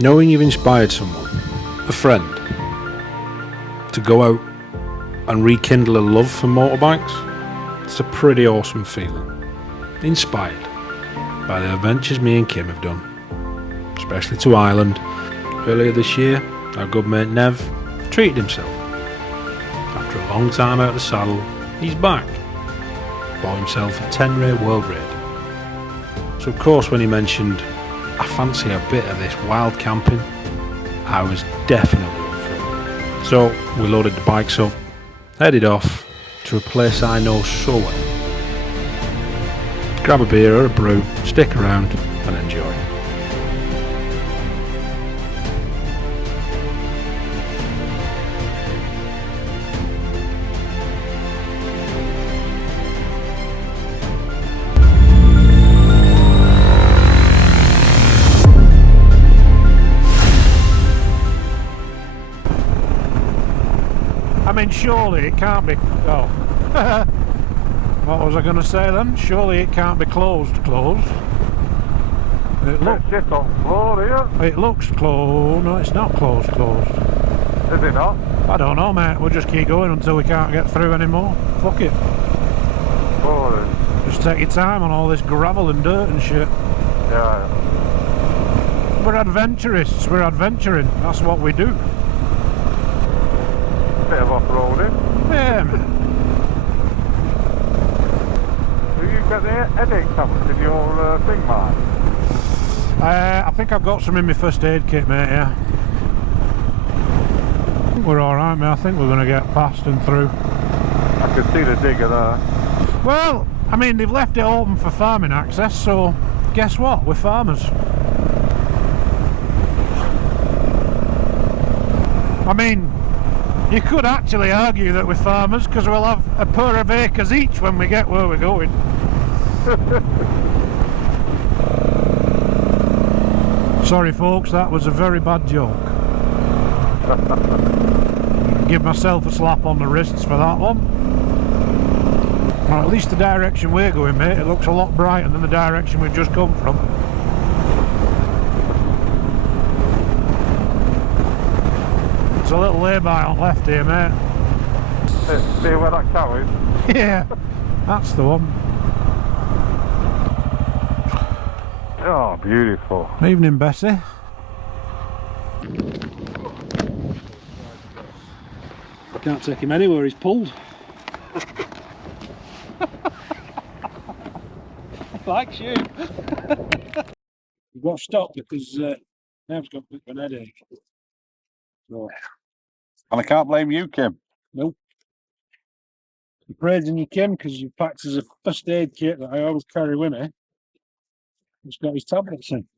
Knowing you've inspired someone, a friend, to go out and rekindle a love for motorbikes, it's a pretty awesome feeling. Inspired by the adventures me and Kim have done, especially to Ireland. Earlier this year, our good mate Nev treated himself. After a long time out of the saddle, he's back. Bought himself a 10-race world raid. So of course when he mentioned, I fancy a bit of this wild camping, I was definitely up for it. So we loaded the bikes up, headed off to a place I know so well. Grab a beer or a brew, stick around and enjoy. I mean, surely it can't be... Oh. What was I going to say then? Surely it can't be closed. It looks... It's just on floor here. It looks closed. No, it's not closed. Is it not? I don't know, mate. We'll just keep going until we can't get through anymore. Fuck it. Boring. Just take your time on all this gravel and dirt and shit. Yeah. We're adventurists. We're adventuring. That's what we do. Bit of off-roading. Yeah, man. Do you get the headache tablets in your thing, Mark? I think I've got some in my first aid kit, mate, yeah. I think we're alright, mate. I think we're going to get past and through. I can see the digger there. Well, I mean, they've left it open for farming access, so guess what? We're farmers. I mean, you could actually argue that we're farmers because we'll have a pair of acres each when we get where we're going. Sorry folks, that was a very bad joke. Give myself a slap on the wrists for that one. Well, at least the direction we're going, mate, it looks a lot brighter than the direction we've just come from. There's a little lay-by on left here, mate. See where that cow is? Yeah, that's the one. Oh, beautiful. Evening, Bessie. Can't take him anywhere, he's pulled. Likes you. You've got to stop because Nev's got a bit of an headache. So. And I can't blame you, Kim. Nope. I'm praising you, Kim, because you packed as a first aid kit that I always carry with me. He's got his tablets in.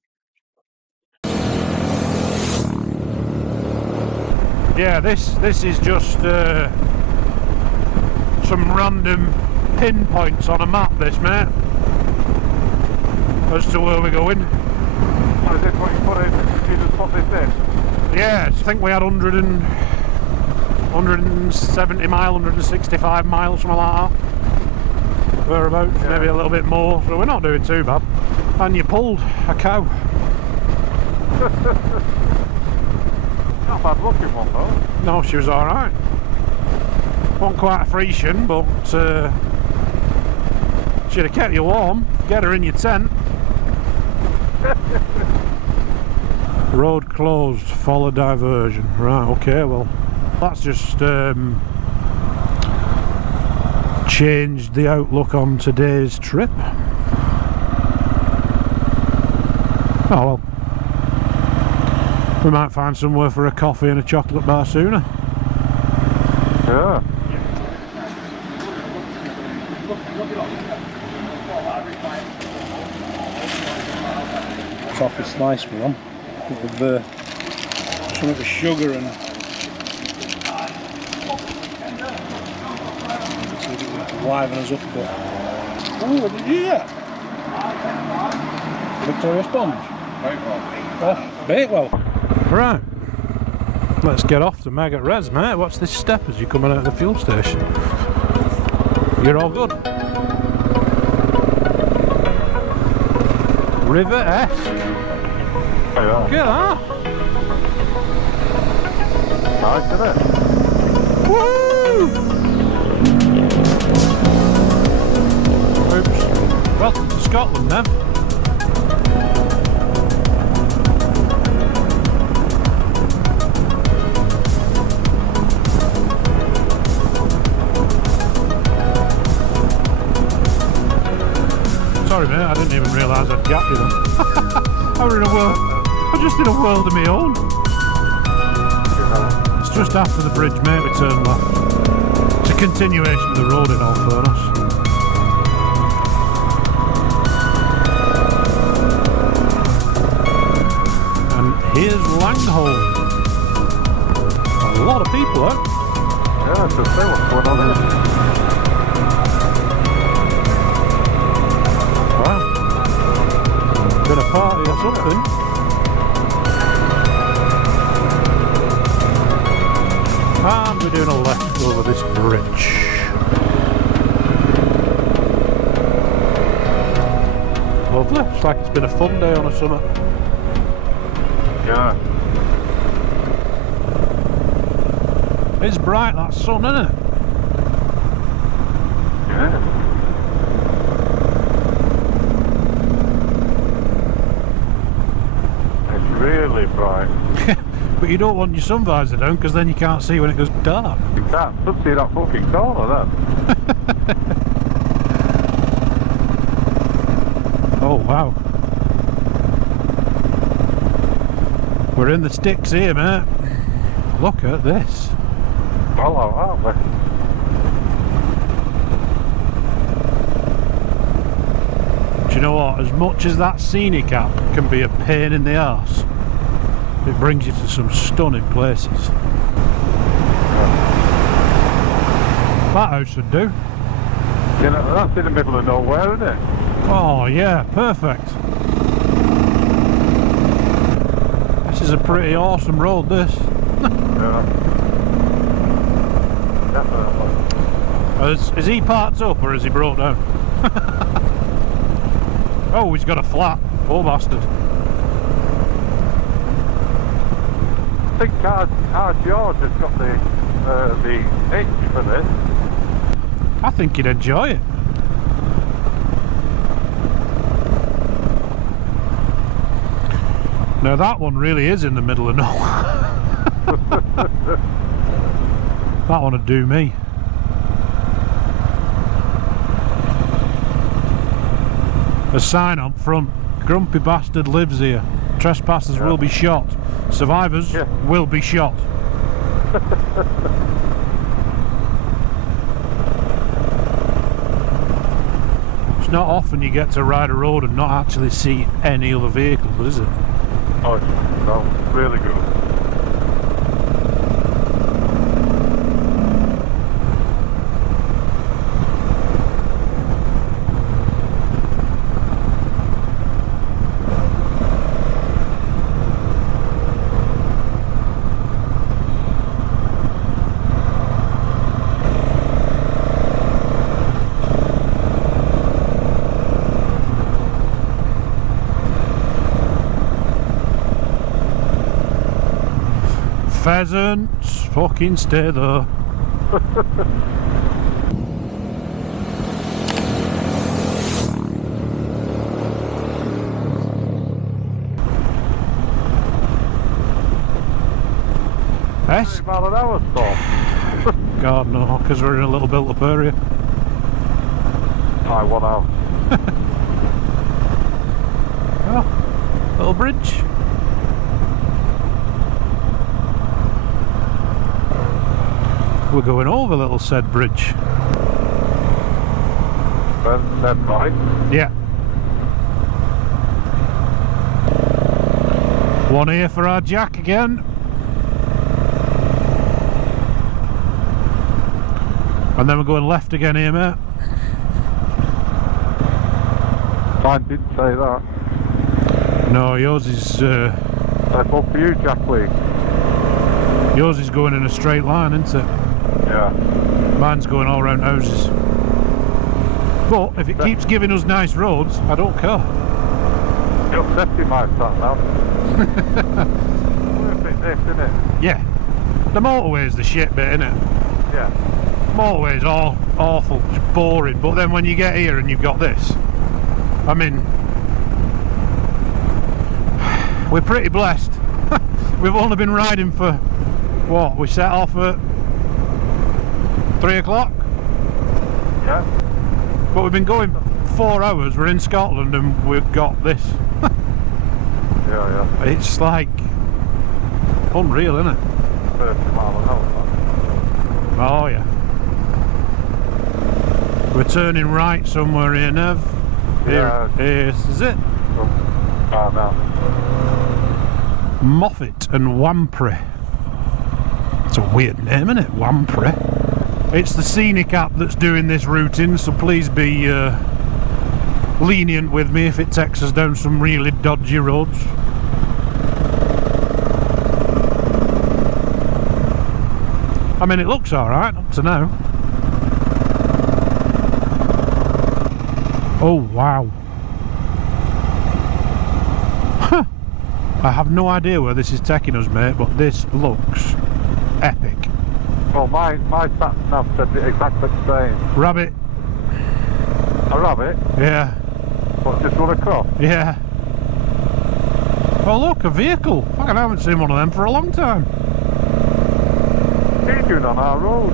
Yeah, this is just some random pinpoints on a map, this, mate, as to where we're going. Oh, is this what you put in? You just put this in? Yeah, I think we had 170 mile, 165 miles, something like that. Whereabouts, yeah. Maybe a little bit more, so we're not doing too bad. And you pulled a cow. Not a bad looking one though. No, she was alright. Wasn't quite a Frisian, but she'd have kept you warm. Get her in your tent. Road closed, follow diversion. Right, okay, well, that's just changed the outlook on today's trip. Oh well, we might find somewhere for a coffee and a chocolate bar sooner. Yeah. Coffee slice with them. With some of the sugar and see if it can liven us up a bit. Oh, what did you get? Victoria sponge? Oh, Bakewell. Right, let's get off to Maggot Res, mate. Watch this step as you're coming out of the fuel station. You're all good. River-esque. Yeah. Look at that! Nice, isn't it? Woo! Oops. Welcome to Scotland then. Sorry mate, I didn't even realise I'd gapped you then. I were in a world, I'm just in a world of my own. Yeah. It's just after the bridge mate, we turn left. It's a continuation of the road in all fairness. And here's Langholm. A lot of people out. Yeah, it's just say what's going on here. Wow. Been a party or something. And we're doing a left over this bridge. Lovely. It's like it's been a fun day on a summer. Yeah. It's bright, that sun, isn't it? Yeah. It's really bright. But you don't want your sun visor down because then you can't see when it goes dark. You can't see that fucking corner then. Oh wow. We're in the sticks here, mate. Look at this. Well, aren't we? Do you know what? As much as that scenic app can be a pain in the arse, it brings you to some stunning places. That house would do. You know, that's in the middle of nowhere, isn't it? Oh yeah, perfect. This is a pretty awesome road, this. Yeah. Definitely. Is he parked up or is he brought down? Oh, he's got a flat. Poor bastard. I think our George has got the itch for this. I think you'd enjoy it. Now that one really is in the middle of nowhere. That one would do me. A sign up front: grumpy bastard lives here. Trespassers will be shot. Survivors will be shot. It's not often you get to ride a road and not actually see any other vehicles, is it? Oh, no, really good. Pheasants, fucking stay there. Yes? 30 mile an hour stop. God no, because we're in a little built up area. Aye, 1 hour. Oh, little bridge. We're going over little said bridge. That's right. Yeah. One here for our Jack again. And then we're going left again here, mate. Mine didn't say that. No, yours is That's all for you, Jack Lee. yours is going in a straight line, isn't it? Yeah. Mine's going all round houses. But if it keeps giving us nice roads, I don't care. Just testing my sat nav. Worth it, this, isn't it? Yeah. The motorway's the shit bit, innit? Yeah. Motorway's awful, just boring. But then when you get here and you've got this, I mean, we're pretty blessed. We've only been riding for, what, we set off at 3 o'clock? Yeah. But we've been going 4 hours, we're in Scotland and we've got this. Yeah. It's like unreal, isn't it? 30 mile an hour. Oh yeah. We're turning right somewhere here, Nev. Yeah. Here, this is it. Oh, no. Moffat and Wampre. It's a weird name, isn't it? Wampre. It's the Scenic app that's doing this routing, so please be lenient with me if it takes us down some really dodgy roads. I mean, it looks alright up to now. Oh wow. Huh. I have no idea where this is taking us, mate, but this looks epic. Well, my sat nav said the exact same. Rabbit. A rabbit? Yeah. What, just run across? Yeah. Oh look, a vehicle. Fucking, I haven't seen one of them for a long time. What are you doing on our road?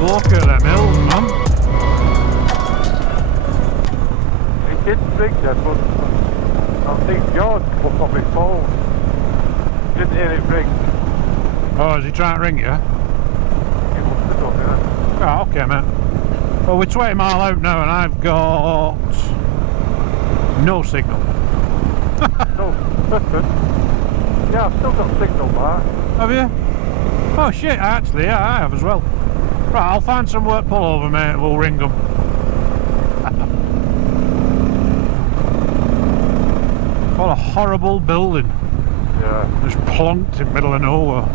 Look at them hills, man. It didn't ring then, but I think George put on his phone. Didn't hear it ring. Oh, is he trying to ring you? He must have done, yeah. Oh, okay, mate. Well, we're 20 mile out now and I've got no signal. No, yeah, I've still got signal back. Have you? Oh shit, actually, yeah, I have as well. Right, I'll find somewhere to pull over, mate, and we'll ring them. What a horrible building. Yeah. Just plonked in the middle of nowhere.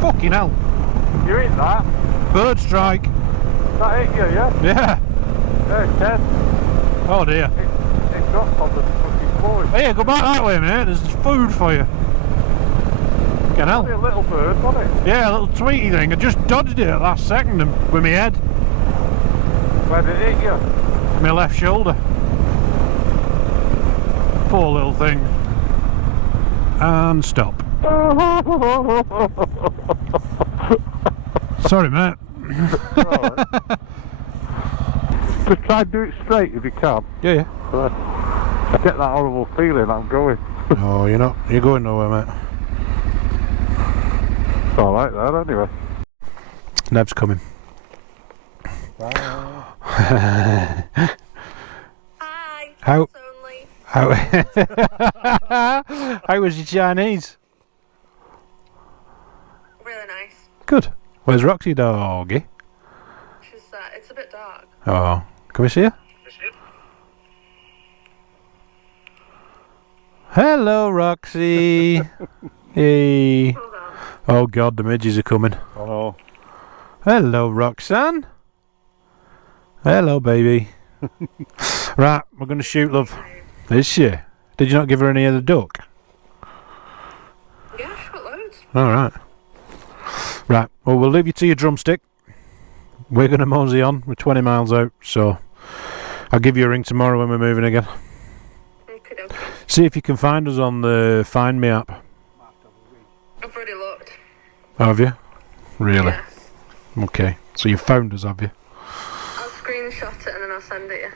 Fucking hell. You hit that? Bird strike. That hit you, yeah? Yeah. Yeah, it's dead. Oh dear. It dropped on the fucking floor. Hey, go back that way, mate. There's food for you. Fucking hell. Only a little bird, wasn't it? Yeah, a little tweety thing. I just dodged it at last second with my head. Where did it hit you? My left shoulder. Poor little thing. And stop. Sorry, mate. Right. Just try and do it straight if you can. Yeah. I get that horrible feeling I'm going. Oh, you're not. You're going nowhere, mate. It's alright there anyway. Neb's coming. Hi. How- Only. How was your Chinese? Really nice. Good. Where's Roxy doggy? She's it's a bit dark. Oh, can we see her? Hello, Roxy. Hey. Hold on. Oh God, the midges are coming. Oh no. Hello, Roxanne. Hello, baby. Right, we're going to shoot, love. Is she? Did you not give her any of the duck? Yeah, she's got loads. All right. Right, well, we'll leave you to your drumstick. We're going to mosey on. We're 20 miles out, so I'll give you a ring tomorrow when we're moving again. Okay, okay. See if you can find us on the Find Me app. I've already looked. Have you? Really? Yeah. Okay. So you found us, have you? I'll screenshot it and then I'll send it you.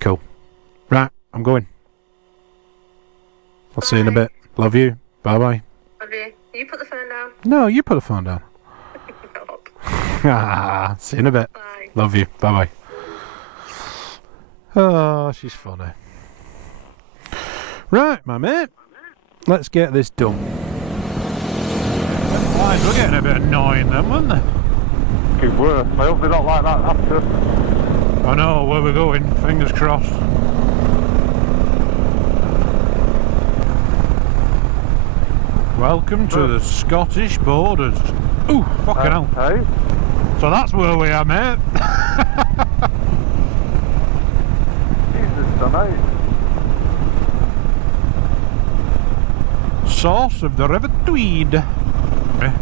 Cool. Right, I'm going. I'll see you in a Bye. bit. Love you. Bye-bye. Love you. You put the phone down. No, you put the phone down. Stop. Ah, see you in a bit. Bye. Love you. Bye-bye. Oh, she's funny. Right, my mate. Let's get this done. Lines were getting a bit annoying then, weren't they? Fucking worse. I hope they're not like that after. I know where we're going, fingers crossed. Welcome to the Scottish borders. Ooh, fucking hell. Hey? So that's where we are, mate. Jesus, tonight. Source of the River Tweed. Eh,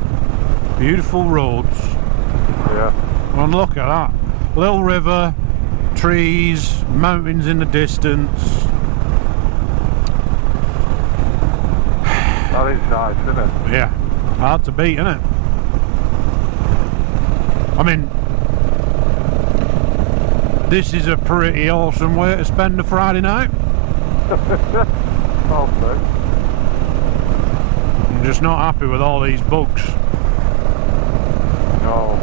beautiful roads. Yeah. And look at that. Little river, trees, mountains in the distance. That is nice, isn't it? Yeah, hard to beat, isn't it? I mean, this is a pretty awesome way to spend a Friday night. Also. I'm just not happy with all these bugs. No.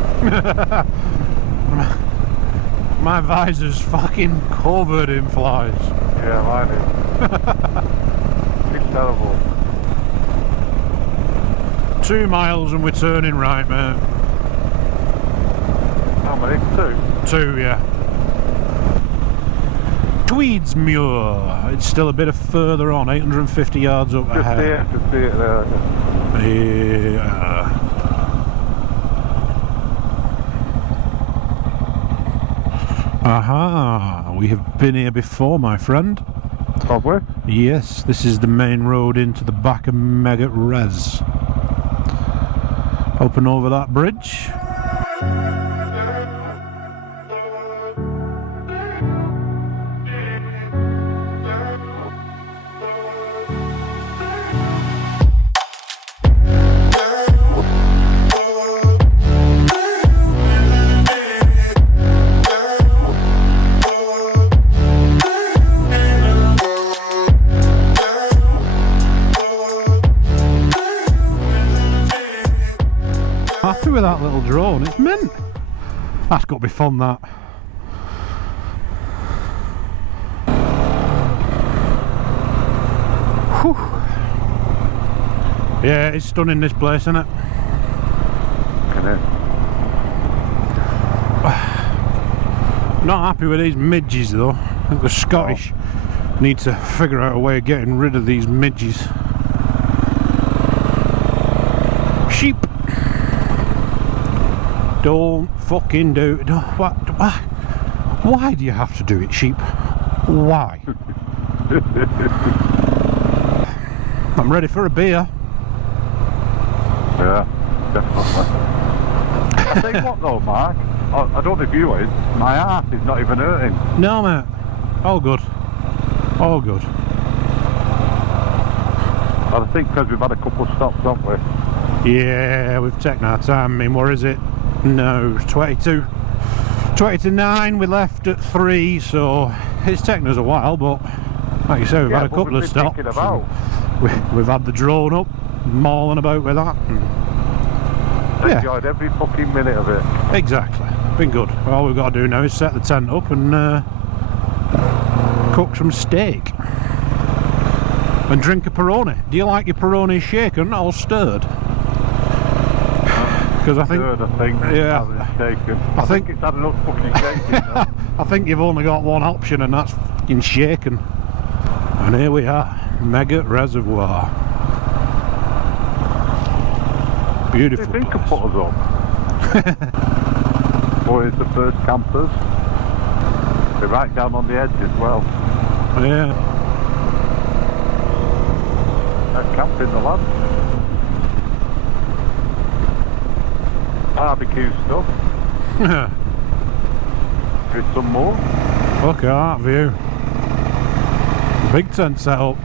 My visor's fucking covered in flies. Yeah, mine is. It's terrible. 2 miles and we're turning right, mate. How many? 2? 2, yeah. Tweedsmuir. It's still a bit of further on, 850 yards up Just ahead. see it there. Yeah. Aha, we have been here before, my friend. Have we? Yes, this is the main road into the back of Megget Res. Open over that bridge. Happy with that little drone, it's mint. That's got to be fun, that. Whew. Yeah, it's stunning, this place, isn't it? Can it? Not happy with these midges though. I think the Scottish need to figure out a way of getting rid of these midges. Sheep. Don't fucking do it. Why do you have to do it, sheep? Why? I'm ready for a beer. Yeah, definitely. I tell you what though, Mark, I don't know if you is, my heart is not even hurting. No, mate. All good. All good. I think because we've had a couple of stops, haven't we? Yeah, we've taken our time. I mean, what is it? No, 20 to 9. We left at 3, so it's taken us a while, but like you say, we've had a couple of stops. We've had the drone up, mauling about with that. Yeah, Enjoyed every fucking minute of it. exactly. Been good. All we've got to do now is set the tent up and cook some steak. And drink a Peroni. Do you like your Peroni shaken or stirred? Because I think, Yeah, I think think it's had enough fucking shaking. I think you've only got one option, and that's fucking shaken. And here we are, Megget Reservoir. Beautiful. Do you think place. could put us up? Or is the first campers? They're right down on the edge as well. Yeah. They're camping the lads. Barbecue stuff. With some more. Look at that view. Big tent set up.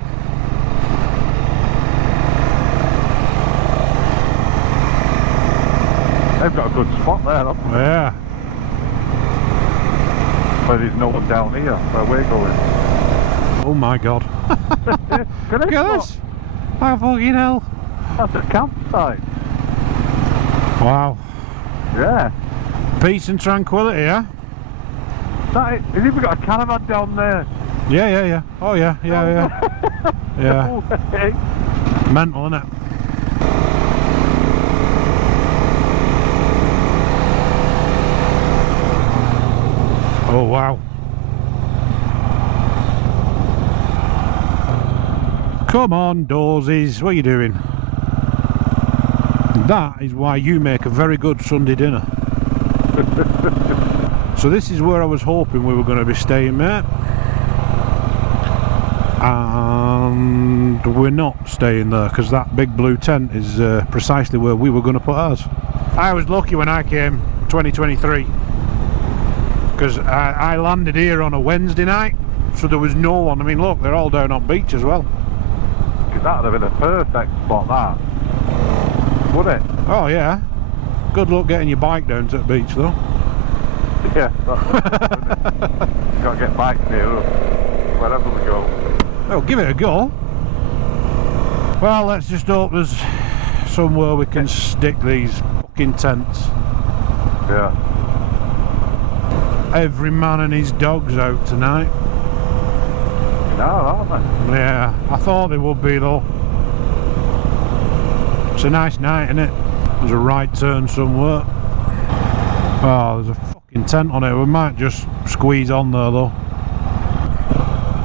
They've got a good spot there, look. Yeah. But there's no one down here where we're going. Oh my god. Look at Yes. Oh fucking hell. That's a campsite. Wow. Yeah. Peace and tranquility, yeah? He's even got a caravan down there. Yeah. Oh yeah. Yeah. Hey. Mental, innit? Oh wow. Come on, Dawsies, what are you doing? That is why you make a very good Sunday dinner. So this is where I was hoping we were going to be staying, mate. And we're not staying there because that big blue tent is precisely where we were going to put ours. I was lucky when I came 2023 because I landed here on a Wednesday night, so there was no one. I mean, look, they're all down on beach as well. Because that would have been a perfect spot, that. Would it? Oh yeah. Good luck getting your bike down to the beach though. Yeah. Got to get bikes here, wherever we go. Oh, give it a go. Well, let's just hope there's somewhere we can stick these fucking tents. Yeah. Every man and his dog's out tonight. No, aren't they? Yeah, I thought they would be though. It's a nice night, isn't it? There's a right turn somewhere. Oh, there's a fucking tent on it. We might just squeeze on there though.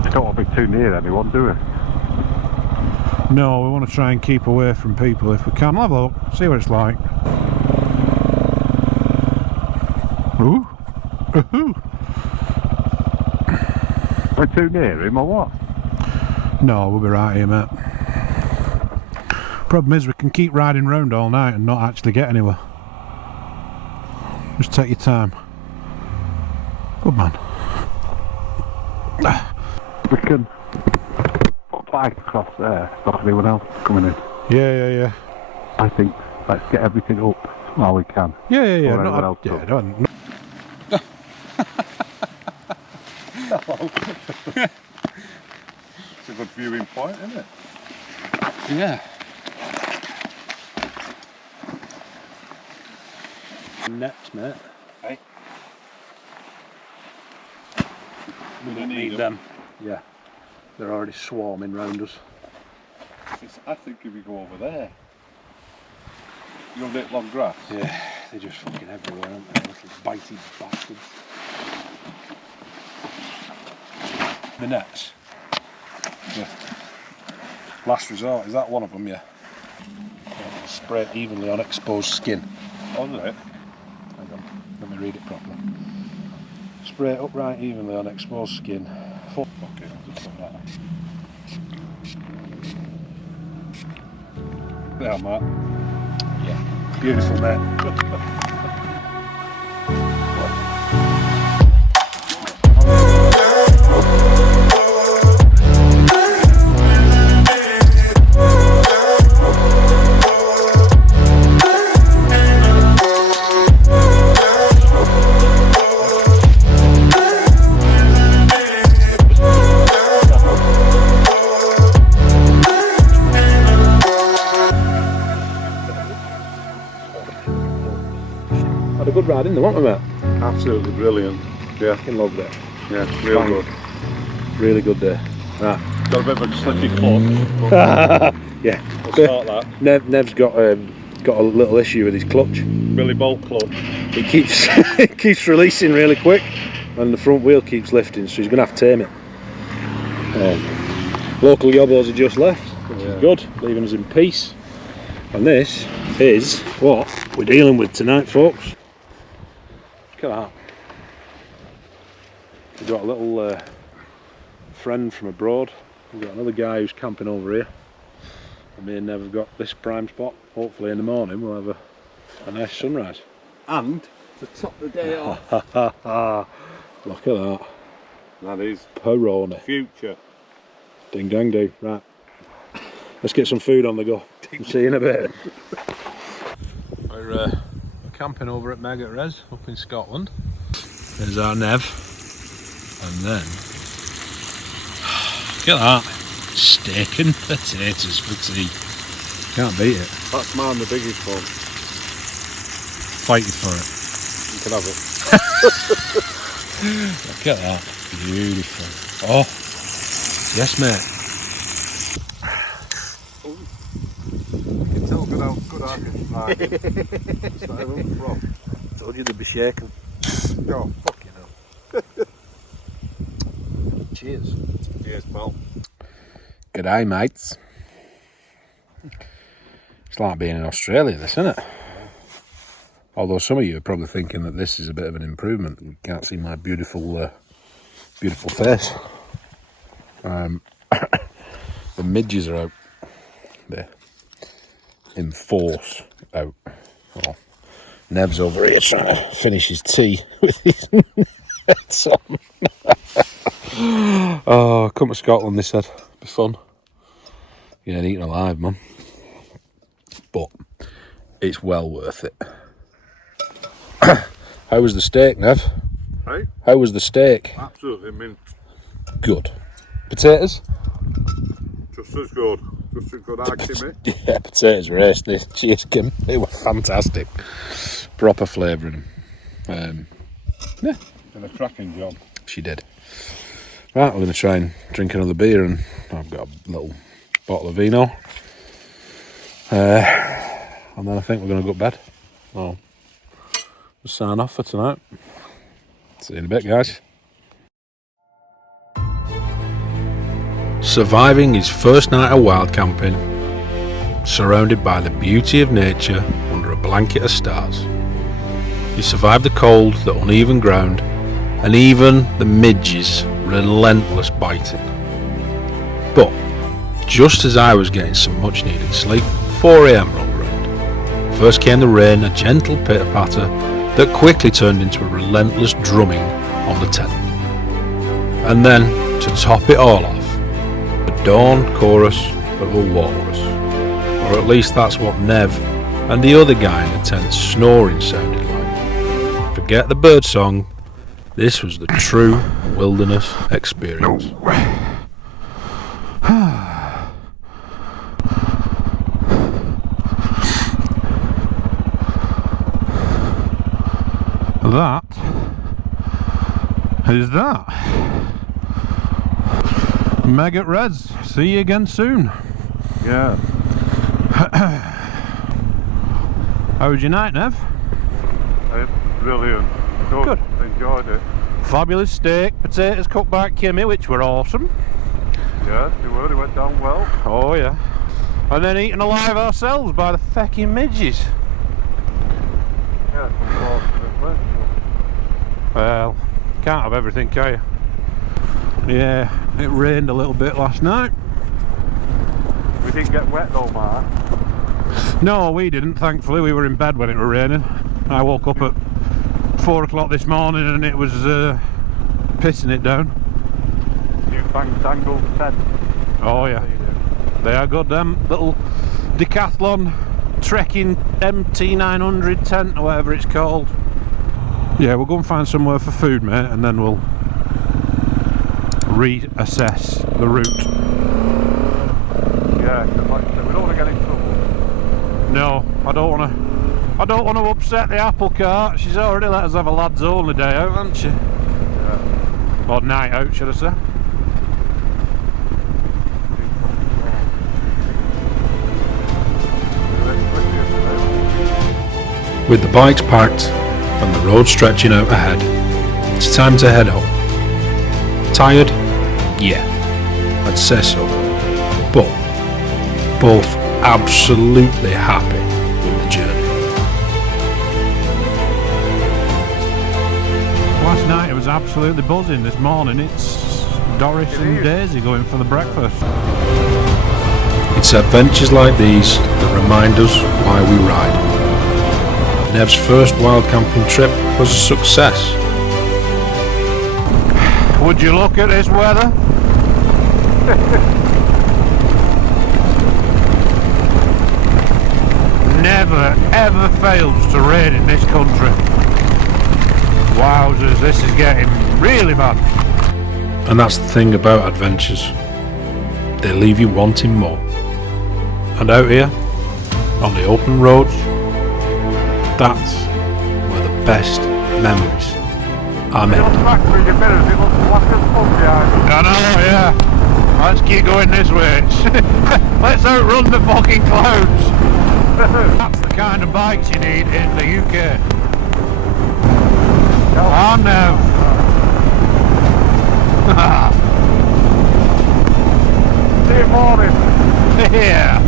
You don't want to be too near anyone, do we? No, we want to try and keep away from people if we can. Have a look, see what it's like. Ooh. Ooh. We're too near him or what? No, we'll be right here, mate. Problem is we can keep riding round all night and not actually get anywhere. Just take your time. Good man. We can put a bike across there, stop anyone else coming in. Yeah. I think let's get everything up while we can. Yeah. Or anyone Not, else yeah, up. don't. It's a good viewing point, isn't it? Yeah. Nets, mate. Hey. We don't need them. Yeah. They're already swarming round us. I think if you go over there, you'll get long grass. Yeah, they're just fucking everywhere, aren't they? Little bitey bastards. The nets. Yeah. Last resort, is that one of them? Yeah. Spray it evenly on exposed skin. On it. Hang on, let me read it properly. Spray it upright evenly on exposed skin. Okay, I'll just put that. There, Matt. Yeah. Beautiful, mate. Had a good ride in there, weren't we, mate? Absolutely brilliant. Yeah, Fucking loved it. yeah, real Bang. good. Really good day. Right. Got a bit of a slippy clutch. Yeah. We'll start that. Nev's got a little issue with his clutch. Billy Bolt clutch. He keeps it keeps releasing really quick, and the front wheel keeps lifting, so he's going to have to tame it. Local yobbos have just left, which is good, leaving us in peace. And this is what we're dealing with tonight, folks. Look at that. We've got a little friend from abroad. We've got another guy who's camping over here. And me and Nev have got this prime spot. Hopefully in the morning we'll have a nice sunrise. And to top the day off, Look at that. that is Peroni. future. Ding dang do. Right. Let's get some food on the go. See you in a bit. We're camping over at Megget Res up in Scotland. There's our Nev, and then look at that, steak and potatoes for tea. Can't beat it. That's mine, the biggest one. Fighting for it. You can have it. Look at that, beautiful. Oh, yes mate. You can tell good I can find it. It's not even from. Told you they'd be shaking. Oh, fucking hell. Cheers. Cheers, pal. G'day mates. It's like being in Australia, this, isn't it? Although some of you are probably thinking that this is a bit of an improvement. You can't see my beautiful, beautiful face. The midges are out. They're in force out. Oh, Nev's over here trying to finish his tea with his nets on. Oh, come to Scotland, they said. Be fun. Yeah, eating alive, man. But it's well worth it. How was the steak, Nev? Hey? How was the steak? Absolutely mint. Good. Potatoes? Just as good. Just as good, I Kimmy. Yeah, potatoes were tasty. Cheers, Kim. They were fantastic. Proper flavouring. Yeah, Did a cracking job. she did. Right, we're going to try and drink another beer, and I've got a little bottle of vino. And then I think we're going to go to bed. Oh, we'll sign off for tonight. See you in a bit, guys. Surviving his first night of wild camping, surrounded by the beauty of nature under a blanket of stars. He survived the cold, the uneven ground, and even the midges' relentless biting. But just as I was getting some much needed sleep, 4 AM rolled around. First came the rain, a gentle pitter-patter that quickly turned into a relentless drumming on the tent. And then, to top it all off, the dawn chorus of a walrus. Or at least that's what Nev and the other guy in the tent's snoring sounded like. Forget the bird song, this was the true wilderness experience. That is that. Megget Reds. See you again soon. Yeah. How was your night, Nev? Brilliant. Good. Enjoyed it. Fabulous steak, potatoes cooked by Kimmy, which were awesome. Yes, they were. They went down well. Oh yeah. And then eaten alive ourselves by the fecking midges. Yes, unfortunately. Well, can't have everything, can you? Yeah, it rained a little bit last night. We didn't get wet though, Mark. No, we didn't, thankfully. We were in bed when it was raining. I woke up at 4 o'clock this morning and it was pissing it down. You fangled the tent. Oh yeah, they are good, them little Decathlon trekking MT900 tent or whatever it's called. Yeah, we'll go and find somewhere for food, mate, and then we'll reassess the route. Yeah, because like I said, we don't want to get in trouble. No, I don't want to upset the apple cart. She's already let us have a lads only day out, hasn't she? Yeah. Or night out, should I say. With the bikes packed and the road stretching out ahead, it's time to head home. Tired? Yeah, I'd say so. But both absolutely happy with the journey. Last night it was absolutely buzzing. This morning it's Doris and Daisy going for the breakfast. It's adventures like these that remind us why we ride. Nev's first wild camping trip was a success. Would you look at this weather? never ever fails to rain in this country. Wowzers, this is getting really bad. And that's the thing about adventures. They leave you wanting more. And out here, on the open roads, that's where the best memories are made. You're back through your mirrors, it looks black as fuck behind you. I know, yeah. Let's keep going this way. Let's outrun the fucking clouds. That's the kind of bikes you need in the UK. Oh, no. See you morning. Yeah.